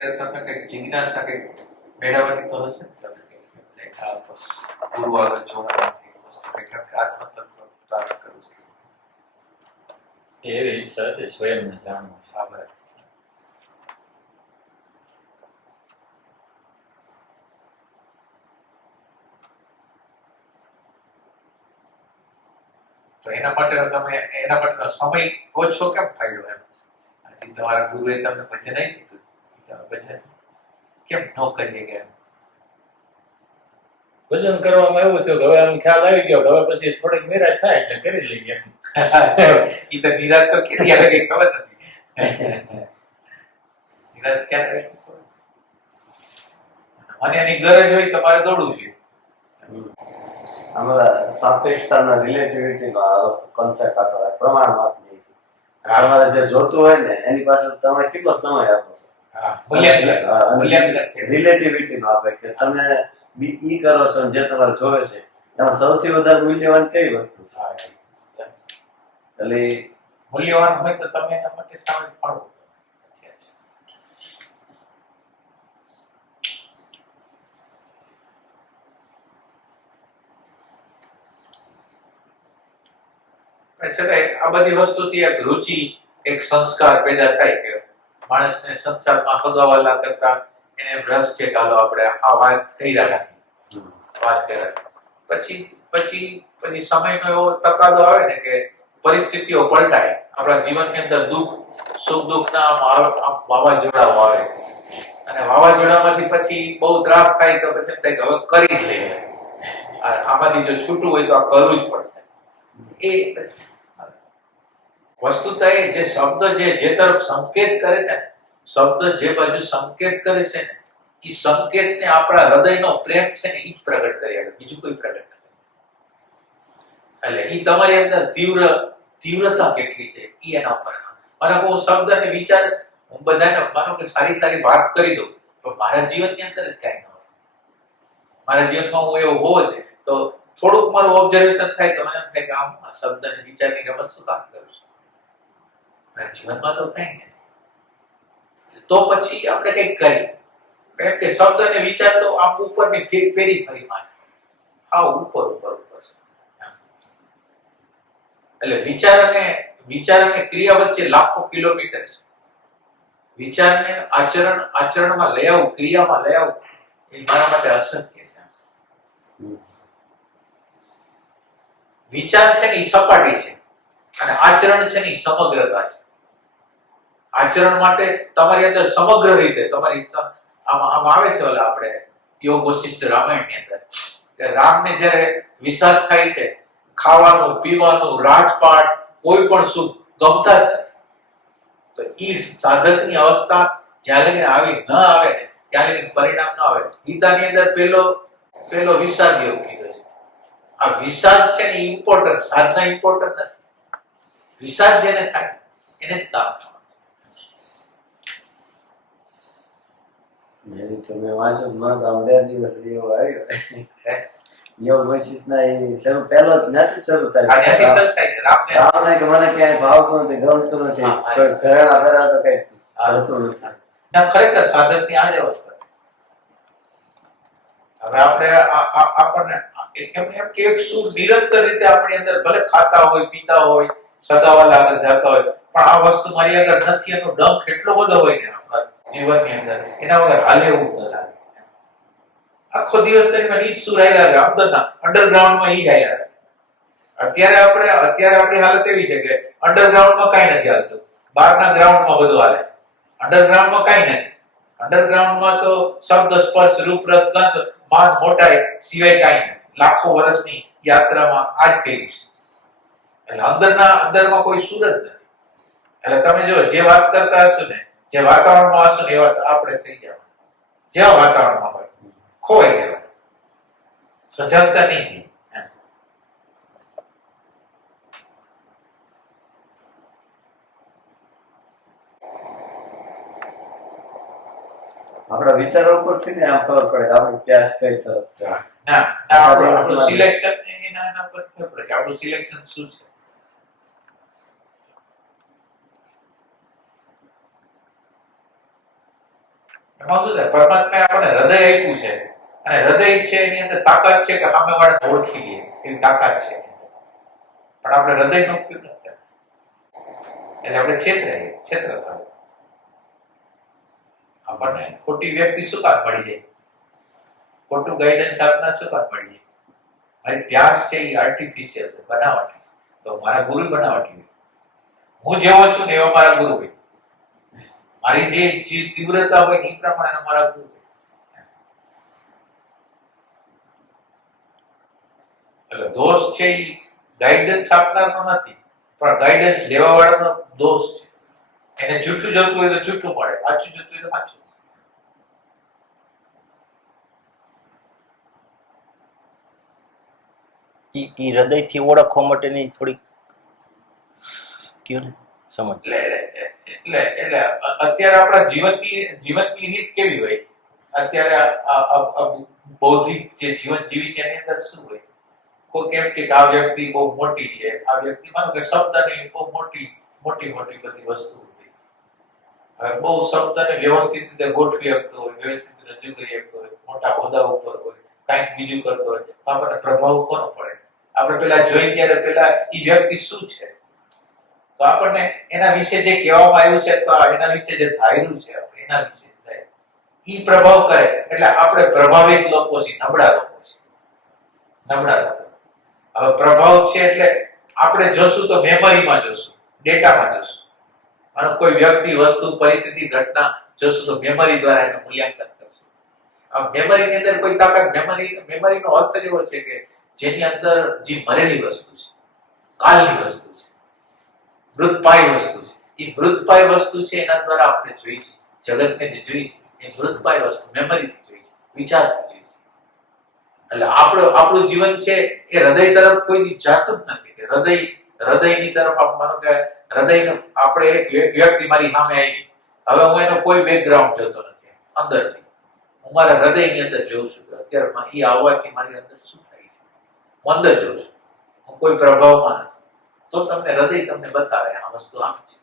તમને કંઈક જિજ્ઞાસા કંઈક મેળવવાની તો હશે ને તમે કંઈક ગુરુ આગળ જોડાવાની વસ્તુ કંઈક આત્મતત્વ પ્રાપ્ત કરવું છે એવી ઈચ્છા હતી સ્વયંને જાણવું છે. આભાર. તો એના માટેનો સમય ઓછો કેમ થયો એમ? આથી તમારા ગુરુએ તમને ભજન નહીં કીધું, તમે ભજન કેમ ન કરીએ કે એમ? ભજન કરવામાં એવું થયું કે હવે આમ ખ્યાલ આવી ગયો કે હવે પછી થોડીક નિરાશ થાય એટલે કરી લઈએ. ઈ તો નિરાશ તો કેદી આવે કઈ ખબર નથી. નિરાશ ક્યારે આવે ખબર નથી. મને એની ગરજ હોય તમારે દોડવું જોઈએ. આમાં સાપેક્ષતાનો રિલેટિવિટીનો કોન્સેપ્ટ હતો, પ્રમાણવાદની. તમારે જે જોતું હોય ને એની પાછળ તમે કેટલો સમય આપો છો? રિલેટિવિટીનો આપે કે તમે ઈ કરો છો જે તમારે જોવે છે એમાં સૌથી વધારે મૂલ્યવાન કઈ વસ્તુ છે? એટલે મૂલ્યવાન હોય તો તમે એના માટે સમય ફાળવો. આ બધી વસ્તુથી એક રુચિ, એક સંસ્કાર પેદા થાય કે માણસને સંસારમાં ફગાવાલા કરતા એને રસ છે કે હાલો આપણે આ વાત કર્યા રાખી, વાત કર્યા પછી પછી પછી સમયનો એવો તકાદો આવે ને કે પરિસ્થિતિઓ પલટાય. આપણા જીવનની અંદર દુઃખ, સુખ દુઃખના વાવાઝોડાઓ આવે અને વાવાઝોડામાંથી પછી બહુ ત્રાસ થાય તો પછી એમ થાય કે હવે કરી જ લઈએ, આમાંથી જો છૂટવું હોય તો આ કરવું જ પડશે. એ પછી વસ્તુતઃ જે શબ્દ જે તરફ સંકેત કરે છે, શબ્દ જે બાજુ સંકેત કરે છે ને એ સંકેતને આપણા હૃદયનો પ્રેમ છે ને એ જ પ્રગટ કરી આવે, બીજું કોઈ પ્રગટ નથી. એટલે એ તમારી અંદર તીવ્રતા કેટલી છે એ એના ઉપર. અને હું શબ્દ અને વિચાર હું બધાને માનો કે સારી વાત કરી દઉં તો મારા જીવનની અંદર જ કાંઈ ન હોય. મારા જીવનમાં હું એવો હોવ ને તો થોડુંક મારું ઓબ્ઝર્વેશન થાય તો મને એમ થાય કે આમ શબ્દ અને વિચારની રમત શું કામ કરું છું? જીવનમાં તો કઈ નહીં. તો પછી આપણે કઈક કરીએ. કેમ કે શબ્દ અને વિચાર તો આમ ઉપરની પેરીફરીમાં આ ઉપર છે. એટલે વિચાર અને ક્રિયા વચ્ચે લાખો કિલોમીટર છે. વિચારને આચરણમાં લઈ આવું, ક્રિયામાં લઈ આવું એ મારા માટે અશક્ય છે. વિચાર છે ને એ સપાટી છે અને આચરણ છે ને એ સમગ્રતા છે. આચરણ માટે તમારી અંદર સમગ્ર રીતે તમારી આમ આવે છે ઓલા આપણે યોગ વશિષ્ઠ રામાયણની અંદર કે રામને જ્યારે વિષાદ થાય છે, ખાવાનું પીવાનું રાજપાટ કોઈ પણ સુખ ગમતા જ નથી. તો ઈ સાધકની અવસ્થા જ્યાં લગી આવી ન આવે ને ત્યાં લગી પરિણામ ન આવે. ગીતાની અંદર પેલો વિષાદ યોગ કીધો છે. આ વિષાદ છે ને ઇમ્પોર્ટન્ટ, સાધના ઇમ્પોર્ટન્ટ નથી. વિષાદ જેને થાય એને જ કામ. તમે વાંચો મત આમ 2 દિવસ એવો આવ્યો યોગ વશિષ્ઠના એ શરૂ પહેલો જ નથી શરૂ થાય. રામને કે મને ક્યાંય ભાવતું નથી, ગમતું નથી, ઘરેણા ફેરા તો કઈ થતું નથી. ના, ખરેખર સાધકની આ જ અવસ્થા. હવે આપણે આપણને એમ કે એક સુર નિરંતર રીતે આપણી અંદર ભલે ખાતા હોય, પીતા હોય, સગાવાલા આગળ જતા હોય, પણ આ વસ્તુ મારી આગળ નથી એનો ડંખ એટલો બધો હોય ને આપણા જીવનની અંદર એના વગર હાલે એવું ન લાગે. આખો દિવસ દરમિયાન ઈ જ સુર આઈ લાગે, અંડરગ્રાઉન્ડમાં ઈ જ આઈ લાગે. અત્યારે આપણી હાલત એવી છે કે અંડરગ્રાઉન્ડમાં કાંઈ નથી હાલતું, બહારના ગ્રાઉન્ડમાં બધું હાલે છે. અંડરગ્રાઉન્ડમાં કાંઈ નથી. અંડરગ્રાઉન્ડમાં તો શબ્દ, સ્પર્શ, રૂપ, રસ, ગંધ, માન, મોટાઈ સિવાય કાંઈ નથી. લાખો વર્ષની યાત્રામાં આ જ કર્યું છે. એટલે અંદરમાં કોઈ સુર જ નથી. એટલે તમે જો જે વાત કરતા હશો ને, જે વાતાવરણમાં હશો ને એ વાત આપણે થઈ જવાનું. જેવા વાતાવરણમાં હોય ખોવાઈ જવાનું, સજાગતા નહીં. આપણા વિચારો ઉપરથી ને આમ ખબર પડે આપણે ક્યાં કઈ તરફ છે. ના, આપણું સિલેક્શન એના પર ખબર પડે કે આપણું સિલેક્શન શું છે. એમાં શું થાય, પરમાત્માએ આપણને હૃદય આપ્યું છે અને હૃદય છે એની અંદર તાકાત છે કે સામેવાળાને ઓળખી લઈએ એવી તાકાત છે, પણ આપણે હૃદયનો ઉપયોગ નથી કરતા એટલે આપણે છેતર થવું. આપણને ખોટી વ્યક્તિ શું કામ મળી જાય, ખોટું ગાઈડન્સ આપનાર શું કામ મળી જાય. મારી પ્યાસ છે એ આર્ટિફિશિયલ છે, બનાવટી છે, તો મારા ગુરુ બનાવટી હોય. હું જેવો છું ને એવો મારા ગુરુ હોય. મારી જે તીવ્રતા હોય એ પ્રમાણે મારા ગુરુ હોય. એટલે દોષ છે એ ગાઈડન્સ આપનારનો નથી, પણ ગાઈડન્સ લેવા વાળાનો દોષ છે. એને જૂઠું જતું હોય તો જૂઠું મળે, સાચું જતું હોય તો સાચું. ઈ હૃદયથી ઓળખવા માટેની થોડીક કયો ને સમજ. એટલે અત્યારે આપણા જીવનની રીત કેવી હોય, અત્યારે બૌદ્ધિક જે જીવન જીવી છે એની અંદર શું હોય, કોઈ કેમ કે આ વ્યક્તિ બહુ મોટી છે, આ વ્યક્તિ માનો કે શબ્દની બહુ મોટી બધી વસ્તુ હોય. હવે બહુ શબ્દને વ્યવસ્થિત રીતે ગોઠવી શકતો હોય, વ્યવસ્થિત રજૂ કરી શકતો હોય, મોટા હોદ્દા ઉપર હોય, કંઈક બીજું કરતો હોય, તો આપણને પ્રભાવ કોનો પડે. આપણે પેલા જોઈ ત્યારે પેલા ઈ વ્યક્તિ શું છે, તો આપણને એના વિશે જે કહેવામાં આવ્યું છે, તો એના વિશે જે ધાર્યું છે આપણે એના વિશે થાય ઈ પ્રભાવ કરે. એટલે આપણે પ્રભાવિત લોકો છીએ, નબળા લોકો છીએ. હવે પ્રભાવ છે એટલે આપણે જોશું તો મેમરીમાં જોશું, ડેટામાં જોશું. અને કોઈ વ્યક્તિ, વસ્તુ, પરિસ્થિતિ, ઘટના જોશું તો મેમરી દ્વારા એનું મૂલ્યાંકન કરશું. આ મેમરીની અંદર કોઈ તાકાત, મેમરીનો અર્થ જ એવો છે કે જેની અંદર જે મરેલી વસ્તુ છે, કાલની વસ્તુ છે, મૃતપાય વસ્તુ છે. એ મૃતપાય વસ્તુ છે એના દ્વારા આપણે જોઈ છે, જગતને જે જોઈ છે એ મૃતપાય વસ્તુ મેમરીથી જોઈ છે, વિચારથી જોઈ છે. એટલે આપણું જીવન છે એ હૃદય તરફ કોઈ દી જાતું જ નથી. કે હૃદયની તરફ માનો કે હૃદયનો આપણે એક વ્યક્તિ મારી સામે આવી, હવે હું એનો કોઈ બેકગ્રાઉન્ડ જોતો નથી, અંદરથી હું મારા હૃદયની અંદર જોઉં છું કે અત્યારે એ આવવાથી મારી અંદર શું થાય છે. હું અંદર જોઉં છું, હું કોઈ પ્રભાવમાં નથી. તો તમને હૃદય તમને બતાવે આ વસ્તુ આમ છે.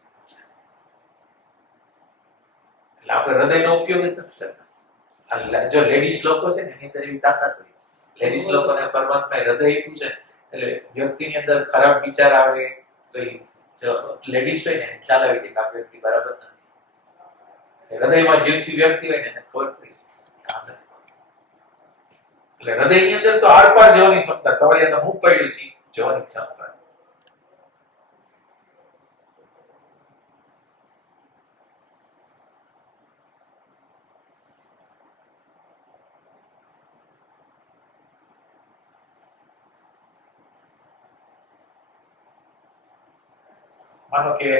એટલે આપણે હૃદયનો ઉપયોગ જ નથી કરતા. જો લેડીઝ લોકો છે ને એની અંદર એવી તાકાત હોય. લેડીઝ લોકોને પરમાત્માએ હૃદય આપ્યું છે, એટલે વ્યક્તિની અંદર ખરાબ વિચાર આવે તો જો લેડીઝ હોય ને એને ખ્યાલ આવી જાય કે આ વ્યક્તિ બરાબર નથી. હૃદયમાં જીવતી વ્યક્તિ હોય ને એને ખબર પડી આ નથી. એટલે હૃદયની અંદર તો આરપાર જોવાની ક્ષમતા, તમારી અંદર હું પડ્યું છે જોવાની ક્ષમતા. માનો કે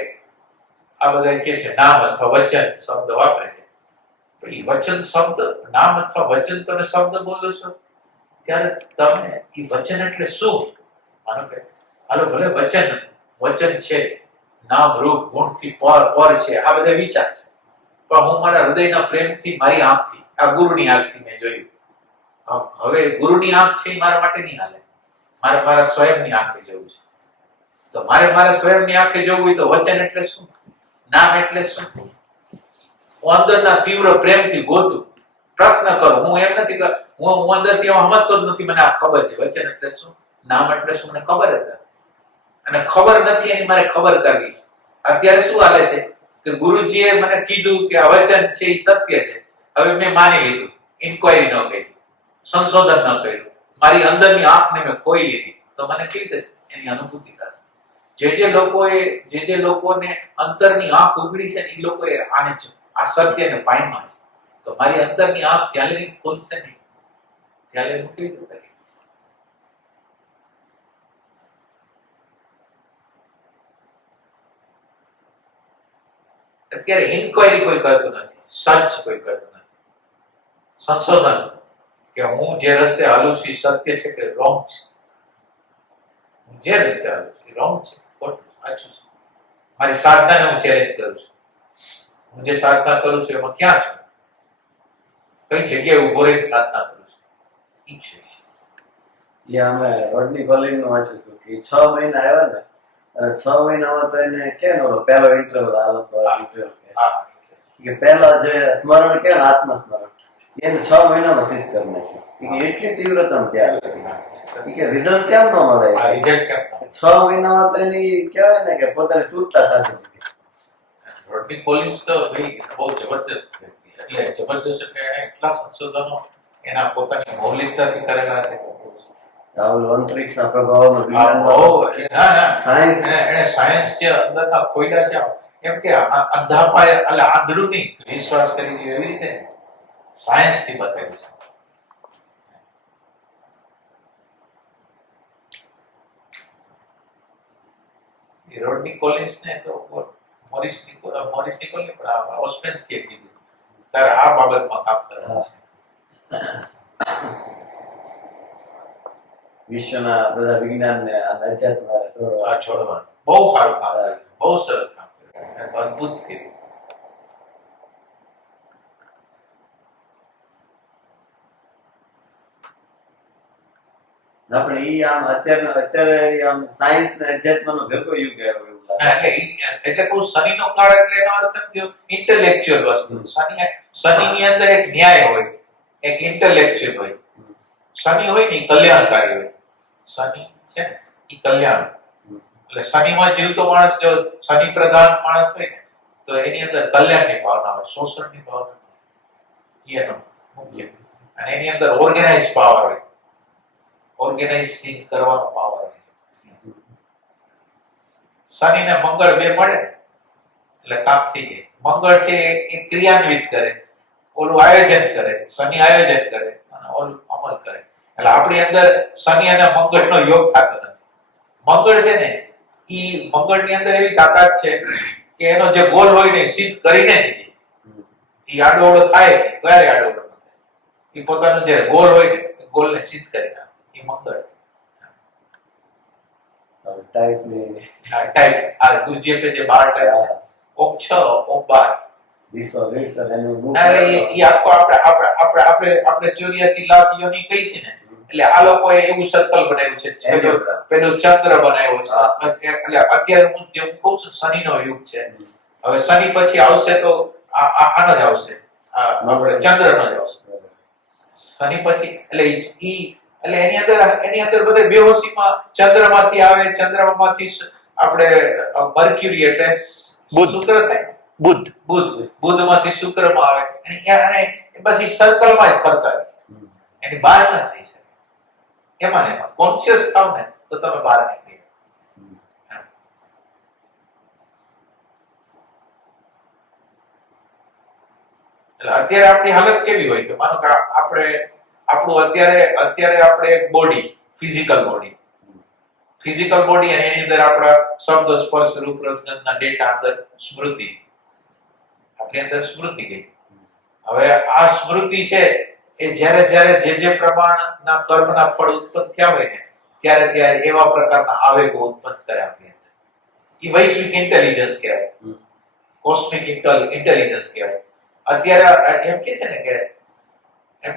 આ બધા કે છે નામ અથવા વચન શબ્દ વાપરે છે, તો એ વચન શબ્દ, નામ અથવા વચન તમે શબ્દ બોલો છો ત્યારે તમે એ વચન એટલે શું? માનો કે હાલો ભલે વચન છે, નામ રૂપ ગુણથી પર છે, આ બધા વિચાર છે, પણ હું મારા હૃદયના પ્રેમથી, મારી આંખથી, આ ગુરુની આંખથી મેં જોયું. હવે ગુરુની આંખ છે એ મારા માટે નહીં હાલે, મારે મારા સ્વયંની આંખે જોવું છે. તો મારે મારા સ્વયંની આંખે જોવું હોય તો વચન એટલે શું, નામ એટલે શું? હું અંદરના તીવ્ર પ્રેમથી ગોતું, પ્રશ્ન કરું. હું એમ નથી કે હું અંદરથી સમજતો જ નથી, મને આ ખબર છે વચન એટલે શું, નામ એટલે શું, મને ખબર જ નથી. અને ખબર નથી એની મારે ખબર કરવી છે. અત્યારે શું હાલે છે કે ગુરુજીએ મને કીધું કે આ વચન છે એ સત્ય છે, હવે મેં માની લીધું, ઇન્ક્વાયરી ન કરી, સંશોધન ન કર્યું, મારી અંદરની આંખને મેં ખોઈ લીધી, તો મને કેવી રીતે એની અનુભૂતિ થશે? જે લોકોને અંતરની આંખ ઉઘડી છે ને એ લોકોએ આને આ સત્યને પામ્યા છે. તો મારી અંતરની આંખ જ્યાં લગી ખોલશે નહીં ત્યાં લગી હું કેવી રીતે કરી? અત્યારે ઇન્ક્વાયરી કોઈ કરતું નથી, સર્ચ કોઈ કરતું નથી, સંશોધન કે હું જે રસ્તે હાલું છું એ સત્ય છે કે રોંગ છે. હું જે રસ્તે હાલું છું એ રોંગ છે, સાચું છે. મારી સાધનાને હું ચેલેન્જ કરું છું. હું જે સાધના કરું છું એમાં ક્યાં છું, કઈ જગ્યાએ ઉભો રહીને સાધના કરું છું, ઈ છે. અમે રોડની કોલિંગનું વાંચ્યું હતું કે 6 મહિના આવ્યા ને, અને 6 મહિનામાં તો એને કે પહેલો ઇન્ટરવ્યુ આ લોકો ઇન્ટરવ્યુ કે પહેલા જે સ્મરણ કે આત્મસ્મરણ એને 6 મહિનામાં સિદ્ધ કરી નાખ્યું. કે એટલી તીવ્રતામાં પ્યાસ હતી કે રિઝલ્ટ કેમ ન મળે? આ રિઝલ્ટ કેમ 6 મહિનામાં તો એની કહેવાય ને કે પોતાની સુરતા સાથે રોડની કોલિન્સ તો ભાઈ બહુ જબરજસ્ત વ્યક્તિ. એટલે જબરજસ્ત એટલે એણે એટલા સંશોધનો એના પોતાની મૌલિકતાથી કરેલા છે. રાહુલ અંતરિક્ષના પ્રભાવનો આ બહુ ના સાયન્સ એને સાયન્સ જે અંદરના ખોયલા છે એમ કે અંધા પાય એટલે આંધળું નહીં વિશ્વાસ કરી દો એવી રીતે સાયન્સ થી બતાવ્યું છે. રોડની કોલિન્સ ને તો મોરિસ નિકોલ ને પણ ઓસ્પેન્સ્કીએ કીધું તારે આ બાબતમાં કામ કરવાનું છે. વિશ્વના બધા વિજ્ઞાનને અને અધ્યાત્મ આ છોડવાનું બહુ સારું કામ કર્યું, બહુ સરસ કામ કર્યું, અદ્ભુત કર્યું. ના પણ ઈ આમ અત્યારે આમ સાયન્સ ને અધ્યાત્મનો ભેગો યુગ આવ્યો એવું લાગે. એટલે કહું શનિનો કાળ એટલે એનો અર્થ એમ થયો ઇન્ટેલેક્ચ્યુઅલ વસ્તુ. શનિની અંદર એક ન્યાય હોય, એક ઇન્ટેલેક્ચ્યુઅલ હોય. શનિ હોય ને કલ્યાણકારી હોય. શનિ છે ને ઈ કલ્યાણ. એટલે શનિમાં જીવતો માણસ જો શનિ પ્રધાન માણસ હોય ને તો એની અંદર કલ્યાણની ભાવના હોય, શોષણની ભાવના એનો મુખ્ય. અને એની અંદર ઓર્ગેનાઇઝ પાવર હોય, ઓર્ગેનાઇઝિંગ કરવાનો પાવર હોય. શનિ ને મંગળ બે મળે ને એટલે કામ થઈ જાય. મંગળ છે એ ક્રિયાન્વિત કરે, ઓલું આયોજન કરે. શનિ આયોજન કરે અને ઓલું અમલ કરે. એટલે આપણી અંદર શનિ અને મંગળનો યોગ થતો નથી. મંગળ છે ને ઈ મંગળની અંદર એવી તાકાત છે કે એનો જે ગોલ હોય ને સિદ્ધ કરીને જ ઈ આડોઅવળો થાય નહીં, ક્યારે આડોઅવળો ન થાય. ઈ પોતાનો જે ગોલ હોય ને ગોલને સિદ્ધ કરી નાખે. ઈ મંગળ ટાઈપ આ ગુરજી એટલે જે 12 ટાઈપ છે ઓક 6 ઓક 12 વિશ્વ વિશ્વ એનું બુક ના એટલે ઈ આખો આપણે 84 લાખ યોની કહી છે ને એટલે આ લોકોએ એવું સર્કલ બનાવ્યું છે. પેલું ચંદ્ર બનાવ્યો છે. એટલે અત્યારે હું જેમ કહું છું શનિનો યુગ છે. હવે શનિ પછી આવશે તો આનો જ આવશે, આપણે ચંદ્રનો જ આવશે. શનિ પછી એટલે એની અંદર બધે બેહોશીમાં ચંદ્રમાંથી આવે, ચંદ્રમાંથી આપણે મર્ક્યુરી એટલે શુક્ર થાય, બુધમાંથી શુક્રમાં આવે અને બસ ઈ સર્કલમાં જ ફરતા રહે. એની બહાર ન જઈ શકે. એમાં કોન્શિયસ થાવ ને તો તમે બહાર નીકળી. એટલે અત્યારે આપણી હાલત કેવી હોય કે માનો કે આપણું અત્યારે આપણે એક બોડી, ફિઝિકલ બોડી અને એની અંદર આપણા શબ્દ સ્પર્શ રૂપ રસ ગંધના ડેટા અંદર સ્મૃતિ, આપણી અંદર સ્મૃતિ ગઈ. હવે આ સ્મૃતિ છે એ જ્યારે જે પ્રમાણના કર્મના ફળ ઉત્પન્ન થયા હોય ને ત્યારે એવા પ્રકારના આવેગો ઉત્પન્ન કરે આપણી અંદર. ઈ વૈશ્વિક ઇન્ટેલિજન્સ કહેવાય, કોસ્મિક ઇન્ટેલિજન્સ કહેવાય. અત્યારે એમ કે છે ને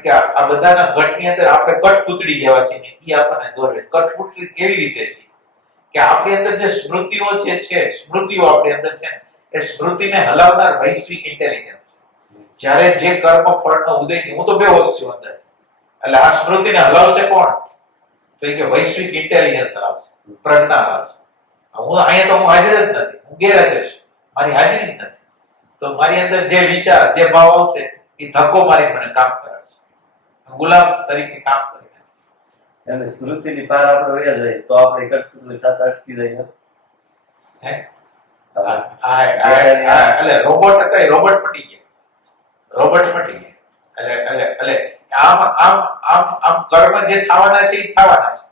કે આ બધાના ઘટની અંદર આપણે કઠપૂતળી જેવા છે ને ઈ આપણને દોરવે. કઠપૂતળી કેવી રીતે છે કે આપણી અંદર જે સ્મૃતિઓ આપણી અંદર છે ને એ સ્મૃતિને હલાવનાર વૈશ્વિક ઇન્ટેલિજન્સ. જ્યારે જે કર્મ ફળનો ઉદય છે, હું તો બેહોશ છું અંદર, એટલે આ સ્મૃતિને હલાવશે કોણ? તો એ કે વૈશ્વિક ઇન્ટેલિજન્સ હલાવશે, પ્રજ્ઞા હલાવશે. હું અહીંયા તો હું હાજર જ નથી, હું ગેરહાજર છું, મારી હાજરી જ નથી. તો મારી અંદર જે વિચાર જે ભાવ આવશે એ ધક્કો મારી મને કામ કરાવશે, ગુલામ તરીકે કામ કરી નાખશે. અને સ્મૃતિની પાર આપણે વયા જાય તો આપણે કઠપૂતળી થતા અટકી જાય. હે એટલે રોબોટ હતા, રોબોટ મટી ગયા. એટલે આમ કર્મ જે થવાના છે એ થવાના છે,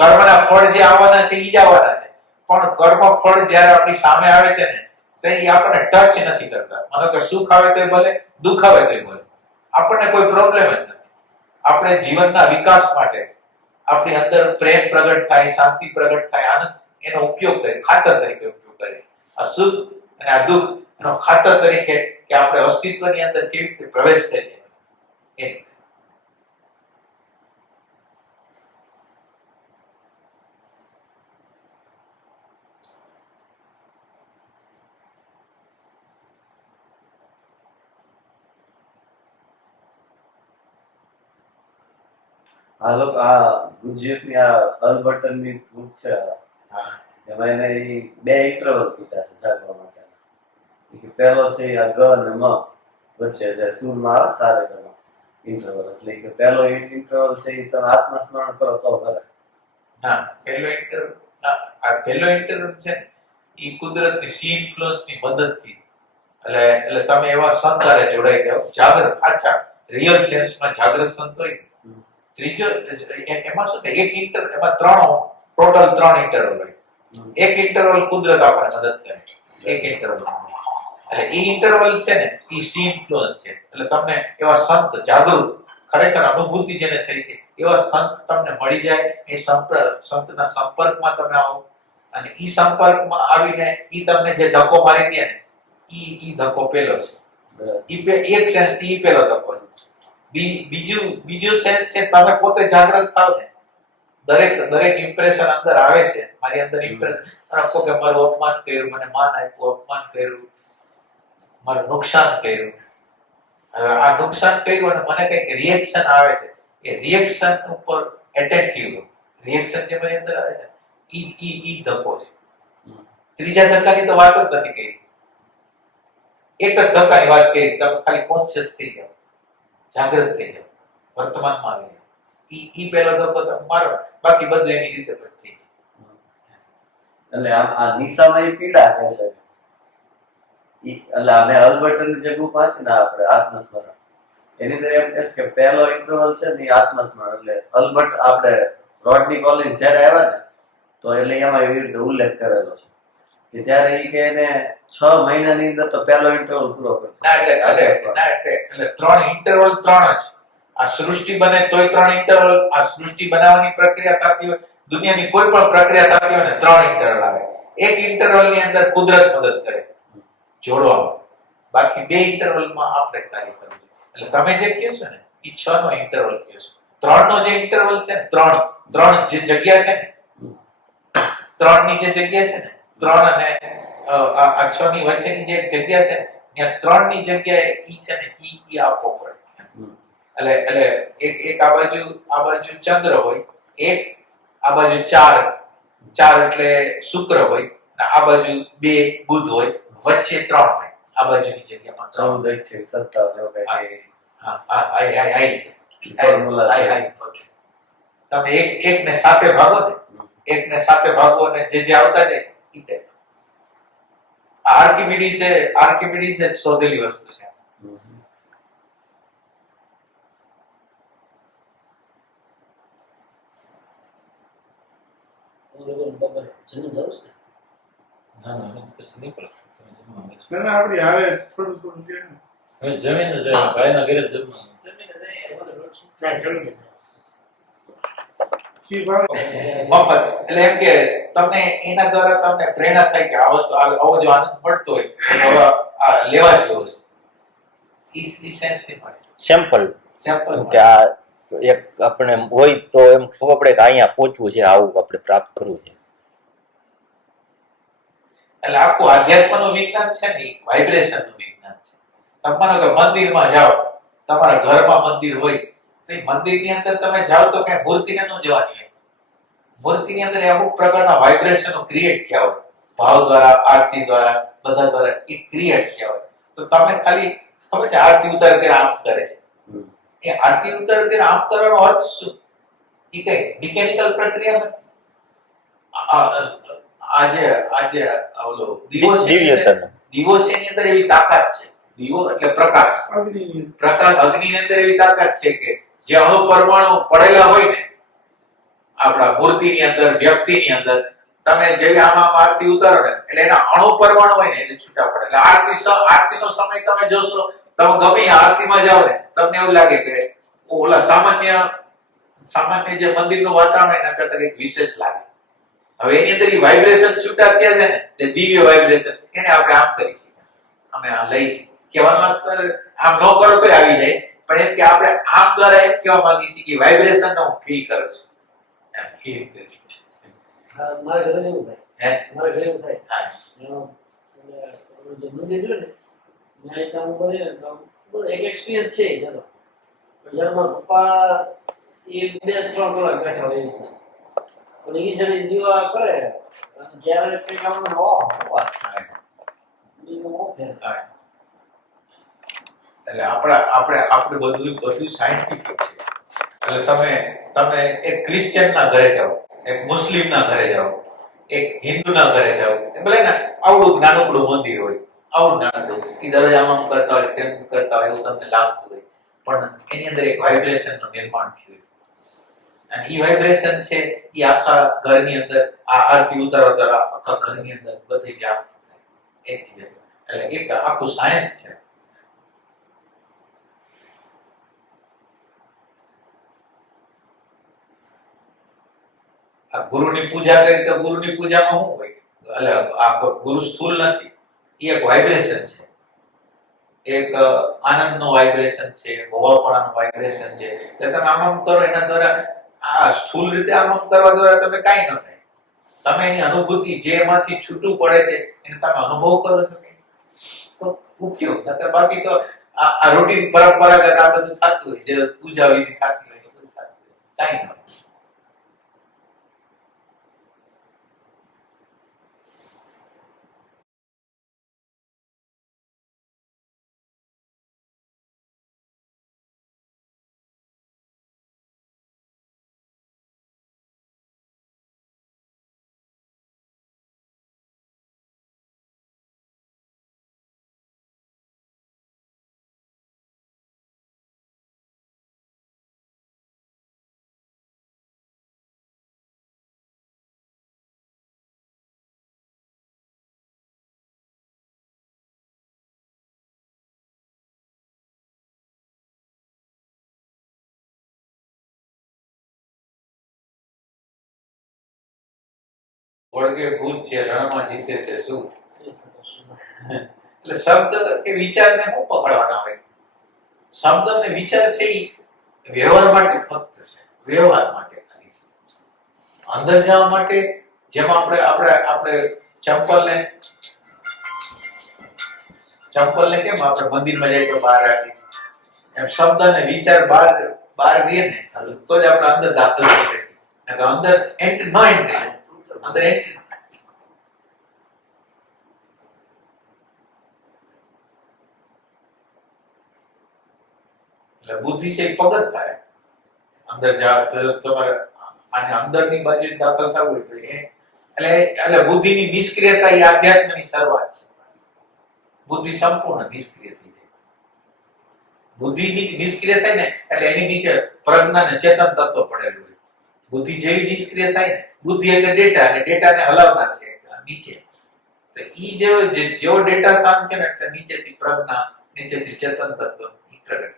કર્મના ફળ જે આવવાના છે એ જ આવવાના છે. પણ કર્મ ફળ જ્યારે આપણી સામે આવે છે ને તો એ આપણને ટચ નથી કરતા. માનો કે સુખ આવે તો ભલે, દુઃખ આવે તો ભલે, આપણને કોઈ પ્રોબ્લેમ જ નથી. આપણે જીવનના વિકાસ માટે આપણી અંદર પ્રેમ પ્રગટ થાય, શાંતિ પ્રગટ થાય, આનંદ, એનો ઉપયોગ કરે, ખાતર તરીકે ઉપયોગ કરે. આ સુખ અને આ દુઃખ એનો ખાતર તરીકે કે આપણે અસ્તિત્વની અંદર કેવી રીતે પ્રવેશ કરીએ એ. આ લોકો આ ગુજ્જિફની આ અલ્બર્ટનની બુક છે હા એમાં એને ઈ બે ઇન્ટરવલ કીધા છે જાગવા માટે. ઈ કે પહેલો છે ઈ આ ગ અને મ વચ્ચે જે સૂરમાં આવે સારે ગમાં ઇન્ટરવલ, એટલે ઈ કે પહેલો ઇન્ટરવલ છે ઈ તમે આત્મસ્મરણ કરો તો કરે. ના પહેલો ઇન્ટરવ્યુ છે એ કુદરતની સી ઇન્ફ્લુઅન્સની મદદથી એટલે તમે એવા સંત હારે જોડાઈ જાઓ જાગૃત આછા રિયલ સેન્સમાં જાગૃત સંત હોય. ત્રીજો એમાં શું થાય એમાં ટોટલ ત્રણ ઇન્ટરવલ હોય. એક ઇન્ટરવલ કુદરત આપણને મદદ કરે એક ઇન્ટરવલ, એટલે એ ઇન્ટરવલ છે ને એ સી ઇન્ફ્લુઅન્સ છે. એટલે તમને એવા સંત જાગૃત ખરેખર અનુભૂતિ જેને થઈ છે એવા સંત તમને મળી જાય. એ સંતના સંપર્કમાં તમે આવો અને ઈ સંપર્કમાં આવીને ઈ તમને જે ધક્કો મારી દે ને ઈ ધક્કો પેલો છે. એક સેન્સ થી ઈ પેલો ધક્કો છે. બીજું સેન્સ છે તમે પોતે જાગૃત થાવ ને દરેક ઇમ્પ્રેશન અંદર આવે છે. મારી અંદર ઇમ્પ્રેશન કે મારું અપમાન કર્યું, મને માન આપ્યું, અપમાન કર્યું, મારું નુકસાન કર્યું. હવે આ નુકસાન કર્યું અને મને કઈક રિએક્શન આવે છે. એ રિએક્શન ઉપર એટેન્ટિવ રિએક્શન જે મારી અંદર આવે છે ઈ ધક્કો છે. ત્રીજા ધક્કાની તો વાત જ નથી કરી. એક જ ધક્કાની વાત કરી. તમે ખાલી કોન્શિયસ થઈ જાઓ, જાગૃત થઈ જાઓ, વર્તમાનમાં આવી જાઓ. ઈ પહેલો ધક્કો તમે મારો, બાકી બધું એની રીતે થઈ જાય. એટલે આ નિશામાં ઈ પીડા કહે છે. એટલે અમે અલ્બર્ટનની જે બુક વાંચી ને આપણે આત્મસ્મરણ એની અંદર એમ કહે છે કે પહેલો ઇન્ટરવલ છે ને આત્મસ્મરણ. એટલે અલ્બર્ટ આપણે રોડની કોલેજ જ્યારે આવ્યા ને તો એટલે એમાં એવી રીતે ઉલ્લેખ કરેલો છે કે ત્યારે ઈ કે એને 6 મહિનાની અંદર તો પહેલો ઇન્ટરવલ પૂરો કર્યો. એટલે ત્રણ ઇન્ટરવલ ત્રણ જ. આ સૃષ્ટિ બને તોય ત્રણ ઇન્ટરવલ. આ સૃષ્ટિ બનાવવાની પ્રક્રિયા થતી હોય, દુનિયાની કોઈ પણ પ્રક્રિયા થતી હોય ને ત્રણ ઇન્ટરવલ આવે. એક ઇન્ટરવલ ની અંદર કુદરત મદદ કરે જોડવામાં, બાકી બે ઇન્ટરવલમાં આપણે કાર્ય કરવું. એટલે તમે જે કહો છો ને એ 6 નો ઇન્ટરવલ કહો છો. 3 નો જે ઇન્ટરવલ છે ને ત્રણ જે જગ્યા છે ને ત્રણ ની જે જગ્યા છે ને 3 અને આ 6 ની વચ્ચેની જે જગ્યા છે ત્યાં 3 ની જગ્યાએ ઈ છે ને ઈ આપવો પડે. એટલે એક આ બાજુ ચંદ્ર હોય, એક આ બાજુ 4 એટલે શુક્ર હોય, અને આ બાજુ 2 બુધ હોય, વચ્ચે 3 હોય. આ બાજુની જગ્યામાં 14 થી 17 એવો કંઈક. તમે એક ને સાથે ભાગો ને, એક ને સાથે ભાગો અને જે આવતા જાય ઈ ટાઈપ. આર્કિમિડીઝે શોધેલી વસ્તુ છે. આપડી હારે થોડું કે હવે જમીન જ ભાઈના ઘરે એટલે એમ કે તમને એના દ્વારા તમને પ્રેરણા થાય કે આ વસ્તુ આવો જો આનંદ મળતો હોય હવે આ લેવા જેવો છે. ઈ સેન્સ થી મળે. સેમ્પલ કે આ એક આપણે હોય તો એમ ખબર પડે કે અહીંયા પહોંચવું છે, આવું આપણે પ્રાપ્ત કરવું છે. એટલે આખું આધ્યાત્મનું વિજ્ઞાન છે ને વાઇબ્રેશનનું વિજ્ઞાન છે. તમારો કે મંદિરમાં જાઓ, તમારા ઘરમાં મંદિર હોય તો એ મંદિરની અંદર તમે જાઓ તો કઈ મૂર્તિને ન જવાની હોય. મૂર્તિની અંદર અમુક પ્રકારના વાઇબ્રેશનો ક્રિએટ થયા હોય, ભાવ દ્વારા, આરતી દ્વારા, બધા દ્વારા એ ક્રિએટ થયા હોય. તો તમે ખાલી ખબર છે આરતી ઉતારે ત્યારે આમ કરે છે. એ આરતી ઉતારે ત્યારે આમ કરવાનો અર્થ શું? એ કઈ મિકેનિકલ પ્રક્રિયા નથી. આજે ઓલો દીવો છે એની અંદર એવી તાકાત છે. દીવો એટલે પ્રકાશ, અગ્નિની અંદર એવી તાકાત છે કે જે અણુ પરમાણુ પડેલા હોય ને આપણા મૂર્તિની અંદર, વ્યક્તિની અંદર, તમે જેવી આમાં આરતી ઉતારો ને એટલે એના અણુ પરમાણુ હોય ને એટલે છૂટા પડે. એટલે આરતીનો સમય તમે જોશો, તમે ગમે આરતીમાં જાઓ ને તમને એવું લાગે કે ઓલા સામાન્ય જે મંદિરનું વાતાવરણ હોય એના કરતા કંઈક વિશેષ લાગે. હવે એની અંદર વાઇબ્રેશન છૂટા થયા છે ને જે દિવ્ય વાઇબ્રેશન, એને આપણે આમ કરી શકીએ, અમે આ લઈ છીએ. કહેવાનો આમ ન કરો તોય આવી જાય, પણ એમ કે આપણે આમ દ્વારા એમ કહેવા માંગી છીએ કે વાઇબ્રેશન નો ફીલ કરું છું. એમ એ રીતે મારા ઘરે એવું થાય. મારા ઘરે એવું થાય. હા જે મંદિર છે ને ત્યાં કામ કરે ને એક એક્સપિરિયન્સ છે. ચાલો જ્યારે મારા પપ્પા 2-3 કલાક બેઠા હોય પણ એ જયારે દીવા કરે અને જ્યારે કંઈક આપણે વાત થાય એટલે આપણે બધું સાયન્ટિફિક છે. એટલે તમે એક ક્રિશ્ચિયનના ઘરે જાઓ, એક મુસ્લિમના ઘરે જાઓ, એક હિન્દુના ઘરે જાઓ, ભલે ને આવડું નાનકડું મંદિર હોય, આવડું નાનકડું, એ દરવાજામાં કરતા હોય તેમ કરતા હોય એવું તમને લાગતું હોય, પણ એની અંદર એક વાઇબ્રેશનનું નિર્માણ થયું અને એ વાઇબ્રેશન છે એ આખા ઘરની અંદર આ આરતી ઉતારો દ્વારા આખા ઘરની અંદર બધી વ્યાપ્ત થાય. એટલે એક આખું સાયન્સ છે. આ ગુરુની પૂજા કરી તો ગુરુની પૂજામાં શું હોય? એટલે આ ગુરુ સ્થૂલ નથી, એ એક વાઇબ્રેશન છે, એક આનંદનું વાઇબ્રેશન છે, ભોવાપણાનું વાઇબ્રેશન છે. એટલે તમે આમ કરો એના દ્વારા આ સ્થૂલ રીતે આમ કરવા દ્વારા તમે કાંઈ ન થાય. તમે એની અનુભૂતિ જે એમાંથી છૂટું પડે છે એને તમે અનુભવ કરો છો તો ઉપયોગ. બાકી તો આ રૂટીન પરંપરાગત આ બધું થતું હોય, જે પૂજા વિધિ થતી હોય એ બધું થતું હોય, કાંઈ ન હોય. વળગે ભૂત છે રણમાં જીતે તે શું. એટલે શબ્દ કે વિચારને હું પકડવાના હોય? શબ્દ અને વિચાર છે એ વ્યવહાર માટે ફક્ત છે, વ્યવહાર માટે ખાલી છે. અંદર જવા માટે જેમ આપણે ચંપલને કેમ આપણે મંદિરમાં જઈએ તો બહાર રાખી, એમ શબ્દ અને વિચાર બહાર રહીએ ને તો જ આપણે અંદર દાખલ થઈ શકીએ. અંદર એન્ટ્રી નો એન્ટ્રી અંદર એન્ટ્રી. એટલે બુદ્ધિ છે એક પગત થાય અંદર જાવ તો તમારે આને અંદરની બાજુ દાખલ થવું હોય તો એટલે બુદ્ધિની નિષ્ક્રિયતા એ આધ્યાત્મની શરૂઆત છે. બુદ્ધિ સંપૂર્ણ નિષ્ક્રિય થઈ જાય. બુદ્ધિની નિષ્ક્રિય થાય ને એટલે એની નીચે પ્રજ્ઞા ને ચેતન તત્વ પડેલું હોય. બુદ્ધિ જેવી નિષ્ક્રિય થાય ને, બુદ્ધિ એટલે ડેટા અને ડેટાને હલાવનાર છે નીચે, તો ઈ જેવો ડેટા શાંત છે ને એટલે નીચેથી પ્રજ્ઞા, નીચેથી ચેતન તત્વ પ્રગટ